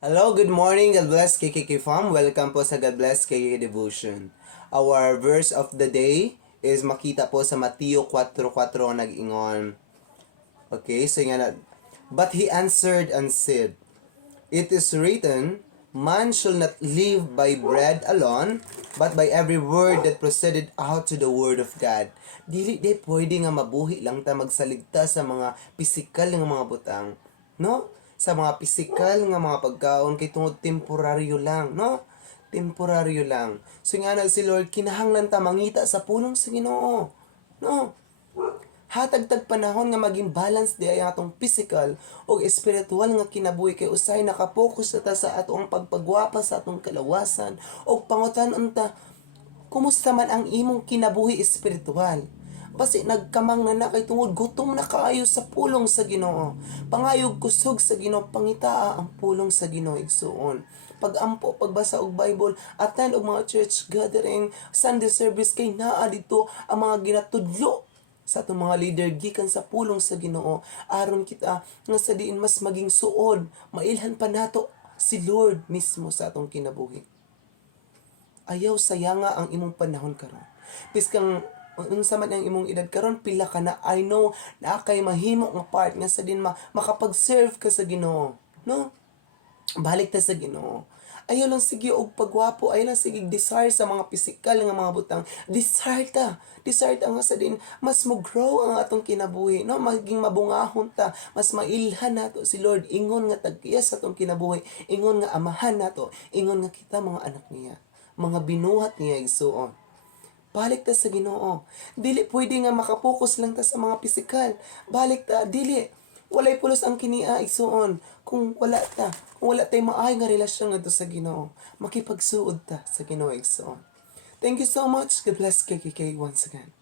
Hello, good morning. God bless KKK fam. Welcome po sa God bless KKK Devotion. Our verse of the day is makita po sa Mateo 4:4 nag-ingon. Okay, so nga na. But he answered and said, It is written, Man shall not live by bread alone, but by every word that proceeded out to the word of God. Dili pwede nga mabuhi lang ta magsaligta sa mga pisikal nga mga butang, no? Sa mga pisikal nga mga pagkaon kay tungod temporaryo lang, no? Temporaryo lang. So nga na si Lord kinahanglan ta mangita sa pulong sa Ginoo, no? Hatag-tag panahon nga maging balance di ay atong physical o spiritual nga kinabuhi kay usay nakapokus ta sa atong pagpagwapa sa atong kalawasan o pangutan-on ta kumusta man ang imong kinabuhi espiritual. Basi nagkamang na kay tungod gutom na kaayo sa pulong sa Ginoo. Pangayog kusog sa Ginoo, pangitaa ang pulong sa Ginoo igsuon. Pagampo, pagbasa og Bible, attend og mga church gathering, Sunday service kay naa dito ang mga ginatudlo sa atong mga leader gikan sa pulong sa Ginoo aron kita nga sa diin mas maging suod mailhan pa nato si Lord mismo sa atong kinabuhi. Ayaw sayanga ang imong panahon karon. Piskang unsa man ang imong edad karon pila ka na, I know na kay mahimo nga part nga sa din makapag-serve ka sa Ginoo, no? Balik ta sa Ginoo. Ayaw lang sige og pagwapo, ayaw lang sige desire sa mga pisikal nga mga butang. Desire ta. Desire ta nga sa din mas mo grow ang atong kinabuhi, no? Maging mabungahon ta, mas mailhan nato si Lord ingon nga tagkiyas sa atong kinabuhi, ingon nga amahan nato, ingon nga kita mga anak niya, mga binuhat niya igsuon. Balik ta sa Ginoo. Dili pwede nga makapokus lang ta sa mga pisikal. Balik ta, dili. Walay pulos ang kinia igsuon. Kung wala tay maay nga relasyon ngadto sa Ginoo, makipagsuod ta sa Ginoo igsuon. Thank you so much. God bless KKK once again.